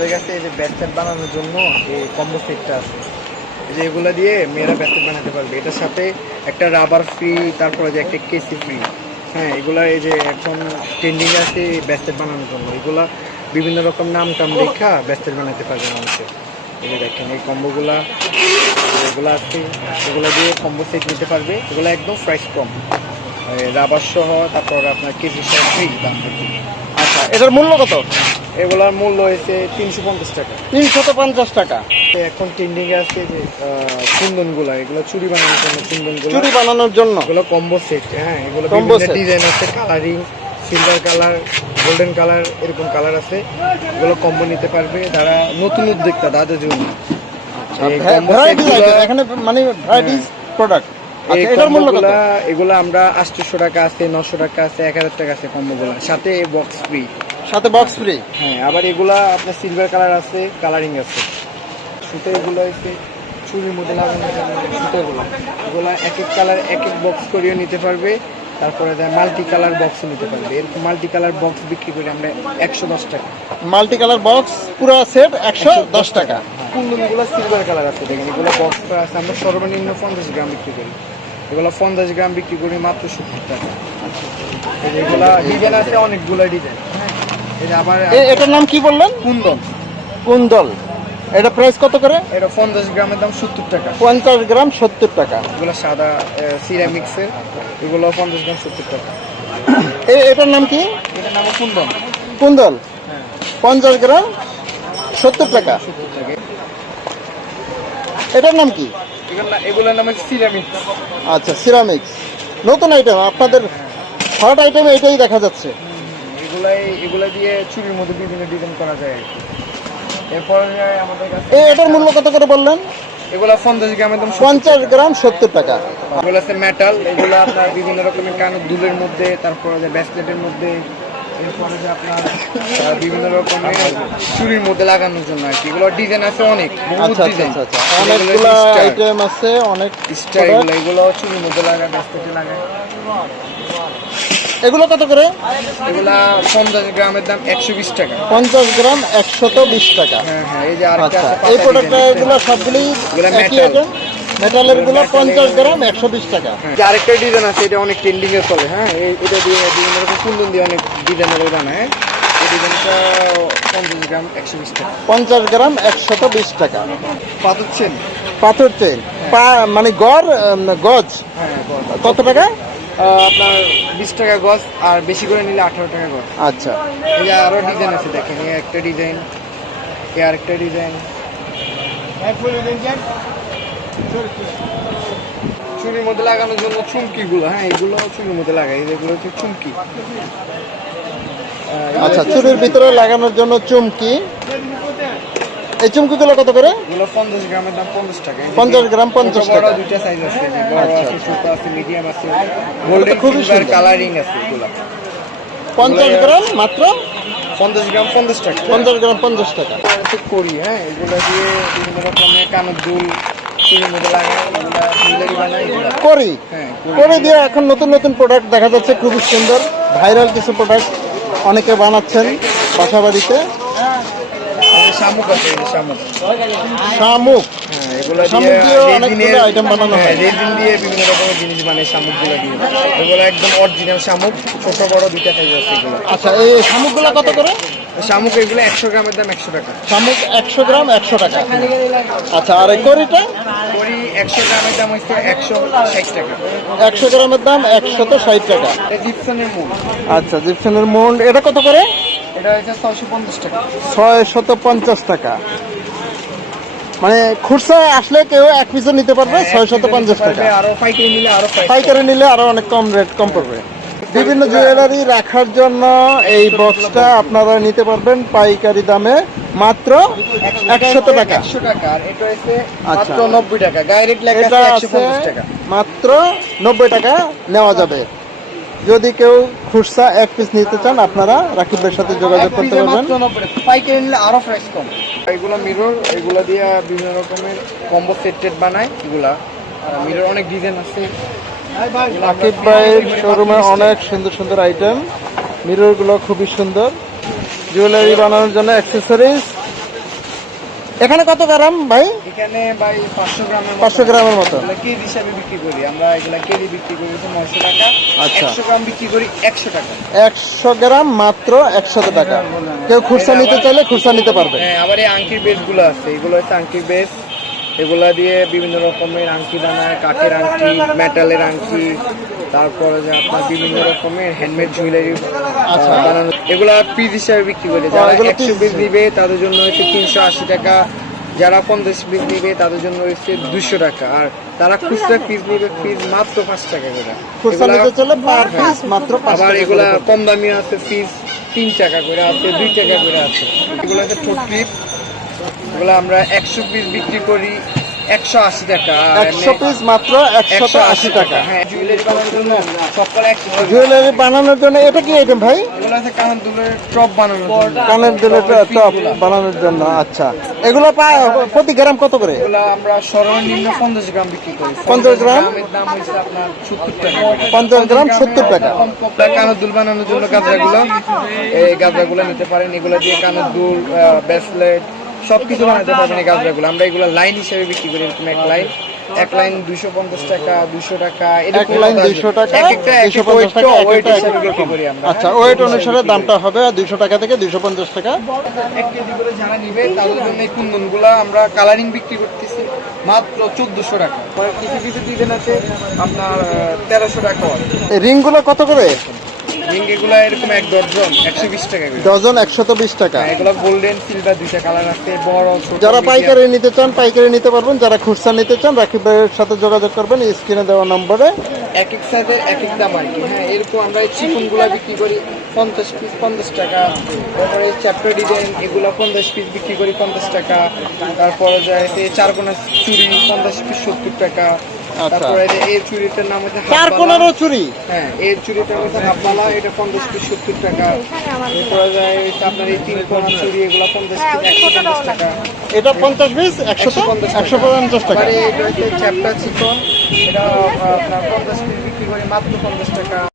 আমাদের কাছে এই যে ব্যাস্টেট বানানোর জন্য এই কম্বো সেটটা আছে যে এগুলো দিয়ে মেয়েরা ব্যাস্টেট বানাতে পারবে। এটার সাথে একটা রাবার ফ্রি তারপরে যে একটা কেসি ফ্রি হ্যাঁ এগুলা এই যে এখন ট্রেন্ডিং আছে ব্যাস্টেট বানানোর জন্য। এগুলা বিভিন্ন রকম নাম টাম লেখা ব্যাস্টেট বানাতে পারবে মানুষে। এই যে দেখেন, এই কম্বোগুলা এগুলো আছে। এগুলো দিয়ে কম্বো সেট নিতে পারবে। এগুলো একদম প্রাইস কম রাবার সহ, তারপর আপনার কেজি সহ ফ্রি দাম আচ্ছা এটার মূল্য কত? এগুলোর মূল্য হয়েছে তিনশো পঞ্চাশ টাকা। তিনশত পঞ্চাশ টাকা। এখন ট্রেন্ডিং এ আছে যে কুন্দনগুলা এগুলো চুরি বানানোর জন্য কুন্দনগুলো চুরি বানানোর জন্য। এগুলো কম্বো সেট হ্যাঁ এগুলো set। ডিজাইন আছে colouring silver colour golden colour এরকম কালার আছে। এগুলো কম্বো নিতে পারবে যারা নতুন উদ্যোক্তা তাদের জন্য ভ্যারাইটিস গুলো- এখানে মানে ভ্যারাইটিস প্রোডাক্ট আচ্ছা কম্বোগুলা এগুলো আমরা আটশোশো টাকা আছে নশো টাকা আছে এক হাজার টাকা আছে কম্বোগুলো সাথে বক্স ফ্রি সাথে বক্স ফ্রি হ্যাঁ আবার এগুলা আপনার সিলভার কালার আছে কালারিং আছে। সুতো এগুলো হচ্ছে চুরির মধ্যে লাগানোর জন্য সুতোগুলো এগুলো। এক এক কালার এক এক বক্স করেও নিতে পারবে। তারপরে মাল্টি কালার বক্সও নিতে পারবে। এরকম মাল্টি কালার বক্স বিক্রি করি আমরা একশো দশ টাকা। মাল্টি কালার বক্স পুরো সেট একশো দশ টাকা। কুন্দনগুলো সিলভার কালার আছে দেখেন এগুলো বক্স আছে। আমরা সর্বনিম্ন পঞ্চাশ গ্রাম বিক্রি করি। এগুলো পঞ্চাশ গ্রাম বিক্রি করি মাত্র সত্তর টাকা। যে এগুলা ডিজাইন আছে অনেকগুলো ডিজাইন যে আবার এটার নাম কি বললেন? কুন্দন কুন্দল। এটা প্রাইস কত করে? এটা পঞ্চাশ গ্রামের দাম সত্তর টাকা। পঞ্চাশ গ্রাম সত্তর টাকা। এগুলো সাদা সিরামিক্সের এগুলো পঞ্চাশ গ্রাম সত্তর টাকা। এটার নাম কি? এটার নাম কুন্দন কুন্দল। হ্যাঁ। পঞ্চাশ গ্রাম সত্তর টাকা। এটার নাম কি? এগুলোর নাম সিরামিক্স আচ্ছা সিরামিক্স নতুন আইটেম আপনাদের হট আইটেম এটাই দেখা যাচ্ছে। এগুলাই এগুলো দিয়ে চুরির মধ্যে বিভিন্ন ডিজাইন করা যায় আর কি। এরপরে আমাদের কাছে এটার মূল্য কত করে বললেন? এগুলো পঞ্চাশ গ্রামের দাম সত্তর পঞ্চাশ গ্রাম সত্তর টাকা। এগুলো আছে মেটাল এগুলো আপনার বিভিন্ন রকমের কানের দুলের মধ্যে তারপরে যে ব্যাসলেটের মধ্যে এরপরে যে আপনার বিভিন্ন রকমের চুরির মধ্যে লাগানোর জন্য আর কি। এগুলো ডিজাইন আছে অনেক আচ্ছা আচ্ছা আচ্ছা অনেকগুলা আইটেম আছে অনেক। এগুলো এগুলো চুরির মধ্যে লাগায় ব্যাসলেটে লাগায়। এগুলো কত করে? এগুলা পঞ্চাশ গ্রামের দাম একশো বিশ টাকা। পঞ্চাশ গ্রাম একশত বিশ টাকা। হ্যাঁ হ্যাঁ এই যে আরেকটা আচ্ছা এই পাতা প্রোডাক্ট design এগুলো সবগুলি একই metal। মেটালেরগুলো পঞ্চাশ গ্রাম একশো বিশ টাকা। হ্যাঁ, আরেকটা ডিজাইন আছে এটা অনেক ট্রেন্ডিং এ চলে হ্যাঁ? এটা দিয়ে বিভিন্ন রকম কুন্দন দিয়ে অনেক ডিজাইনের বানায় পঞ্চাশ গ্রাম একশো বিশ টাকা। পঞ্চাশ গ্রাম একশত বিশ টাকা পাতুচ্ছেন পাথর চেন। পা মানে গড় গজ? হ্যাঁ গজ। কত টাকা? আপনার বিশ টাকা গজ আর বেশি করে নিলে আঠারো টাকা গজ। আচ্ছা। এই যে আরও ডিজাইন আছে দেখেন এই একটা ডিজাইন এই আরেকটা ডিজাইন চুরির মধ্যে লাগানোর জন্য চুমকি গুলো হ্যাঁ এগুলো চুরির মধ্যে লাগাই এগুলো হচ্ছে চুমকি। আচ্ছা চুরির ভিতরে লাগানোর জন্য চুমকি। এই চুমকিগুলো কত করে? পঞ্চাশ গ্রামের দাম পঞ্চাশ টাকা। 50 গ্রাম 50 টাকা। দুইটা সাইজ আছে যে বড় আচ্ছা, আছে মিডিয়াম আছে গোল্ডেন খুবই সুন্দর। কালারিং আছে এগুলো। পঞ্চাশ গ্রাম মাত্র? পঞ্চাশ গ্রাম পঞ্চাশ টাকা। পঞ্চাশ গ্রাম পঞ্চাশ টাকা। হচ্ছে করি হ্যাঁ? এগুলো দিয়ে বিভিন্ন রকমের কানের দুল করি হ্যাঁ করে দিয়ে এখন নতুন নতুন প্রোডাক্ট দেখা যাচ্ছে খুবই সুন্দর ভাইরাল কিছু প্রোডাক্ট অনেকে বানাচ্ছেন বাসা বাড়িতে শামুক। আছে শামুক শামুক হ্যাঁ এগুলো দিয়ে item বানানো হয়। হ্যাঁ, রেজিন দিয়ে বিভিন্ন রকমের জিনিস বানায় শামুকগুলো দিয়ে এগুলো একদম অরিজিনাল শামুক ছোট বড় দুইটা সাইজ আছে এগুলো। আচ্ছা এই শামুকগুলো কত করে? শামুক এগুলো একশো গ্রামের দাম একশো টাকা। শামুক একশো গ্রাম একশো টাকা। আচ্ছা আর এই করিটা করি একশো গ্রামের দাম হচ্ছে একশো ষাট টাকা। একশো গ্রামের দাম একশত ষাট টাকা। জিপসনের মূল আচ্ছা জিপসনের মোল্ড। এটা কত করে? এটা হচ্ছে ছশো পঞ্চাশ টাকা। ছয় শত পঞ্চাশ টাকা। মানে খুচরা আসলে কেউ এক পিসও নিতে পারবে ছয় শত পঞ্চাশ টাকা। আরও পাইকারি নিলে আরও পাইকারি নিলে আরও অনেক কম রেট কম পড়বে। বিভিন্ন জুয়েলারি রাখার জন্য এই বক্সটা আপনারা নিতে পারবেন পাইকারি দামে মাত্র একশো টাকা। আর আচ্ছা। মাত্র নব্বই টাকা। এটা আছে মাত্র নব্বই টাকা নেওয়া যাবে। যদি কেউ খুচরা এক পিস নিতে চান আপনারা রাকিবের সাথে যোগাযোগ করতে পারবেন। মাত্র 90 টাকা। পাইকারি নিলে আরও প্রাইস কম। এগুলো মিরর এগুলো দিয়ে বিভিন্ন রকমের কম্বো সেট টেট বানায়। এগুলা মিরর অনেক ডিজাইন আছে। রাকিব ভাইয়ের শোরুমে অনেক সুন্দর সুন্দর আইটেম মিররগুলো খুবই সুন্দর। জুয়েলারি বানানোর জন্য অ্যাক্সেসরিজ এখানে কত গ্রাম ভাই? এখানে ভাই পাঁচশো গ্রামের মতো। পাঁচশো গ্রামের মতো। কেজি হিসাবে বিক্রি করি। আমরা এগুলা কেজি বিক্রি করি হচ্ছে নয়শো টাকা। আচ্ছা। একশো গ্রাম বিক্রি করি একশো টাকা। একশো গ্রাম মাত্র একশত টাকা। কেউ খুরসা নিতে চাইলে খুরসা নিতে পারবে। হ্যাঁ আবার এই আংটির বেসগুলো আছে। এগুলো হচ্ছে আংটির বেস এগুলা দিয়ে বিভিন্ন রকমের আংটি বানায় কাঠের আংটি মেটালের আংটি তারপরে যে আপনার বিভিন্ন রকমের হ্যান্ডমেড জুয়েলারি আচ্ছা। বানানো। এগুলা পিস হিসাবে বিক্রি করে যারা একশো পিস নিবে তাদের জন্য হচ্ছে তিনশো আশি টাকা। যারা পঞ্চাশ পিস নিবে তাদের জন্য হচ্ছে দুশো টাকা। আর তারা খুচরা পিস নিবে পিস মাত্র পাঁচ টাকা করে। পাঁচ আবার এগুলা কম দামি আছে পিস তিন টাকা করে আছে দুই টাকা করে আছে। এগুলো হচ্ছে ঠোঁট ক্লিপ এগুলো আমরা একশো পিস বিক্রি করি একশো আশি টাকা একশো পিস মাত্র একশত আশি টাকা। হ্যাঁ জুয়েলারি বানানোর জন্য সকালে জুয়েলারি বানানোর জন্য এটা কি আইটেম ভাই? এগুলো আছে কানের দুলের টপ বানানোর জন্য। কানের দিলে টপ বানানোর জন্য আচ্ছা। এগুলো প্রতি গ্রাম কত করে? এগুলো আমরা সর্বনিম্ন পঞ্চাশ গ্রাম বিক্রি করি। 50 গ্রাম? দাম হচ্ছে আপনার সত্তর টাকা। পঞ্চাশ গ্রাম সত্তর টাকা। কানের দুল বানানোর জন্য গাঁজরাগুলো এই গাঁজরাগুলো নিতে পারেন এগুলো দিয়ে কানের দুল ব্রেসলেট সবকিছু বানাতে পারবেন এই গাঁজরাগুলো আমরা এগুলো লাইন হিসেবে বিক্রি করি এরকম এক লাইন এক লাইন দুইশো পঞ্চাশ টাকা দুশো টাকা এক লাইন দুইশো টাকা দুইশো পঞ্চাশ। করি আমরা। আচ্ছা ওয়েট অনুসারে দামটা হবে দুইশো টাকা থেকে দুইশো পঞ্চাশ টাকা। এক কেজি করে যারা নিবে তাদের জন্য এই কুন্দনগুলা আমরা কালারিং বিক্রি করতেছি মাত্র চোদ্দশো টাকা। পরে কিছু কিছু ডিজাইন আছে আপনার তেরোশো টাকা। এই রিংগুলো কত করে? রিং এরকম এক একশো বিশ টাকা করে। ডজন একশত বিশ টাকা। হ্যাঁ, এগুলো গোল্ডেন সিলভার দুইটা কালার আছে বড় ছোট যারা পাইকারি নিতে চান পাইকারি নিতে পারবেন। যারা খুচরা নিতে চান রাকিব ভাইয়ের সাথে যোগাযোগ করবেন স্ক্রিনে দেওয়া নম্বরে। এক এক সাইজের এক এক দাম আর কি হ্যাঁ এরকম আমরা এই চিকন বিক্রি করি পঞ্চাশ পিস পঞ্চাশ টাকা। তারপরে চ্যাপ্টার ডিজাইন এগুলো পঞ্চাশ পিস বিক্রি করি পঞ্চাশ টাকা। তারপরে যায় চারকোনা চুড়ি পঞ্চাশ পিস সত্তর টাকা। তারপরে এই চুরিটার নাম হচ্ছে চার কোনারও চুরি হ্যাঁ এর চুড়িটা হচ্ছে হাফবালা এটা পঞ্চাশ পিস সত্তর টাকা। এরপরে যায় আপনার এই তিন কোনা চুরি এগুলো পঞ্চাশ পিস একশো পঞ্চাশ টাকা। এটা পঞ্চাশ পিস একশো একশো পঞ্চাশ টাকা। এটা হচ্ছে চ্যাপ্টার চিকন এটা আপনার পঞ্চাশ পিস বিক্রি করি মাত্র পঞ্চাশ টাকা।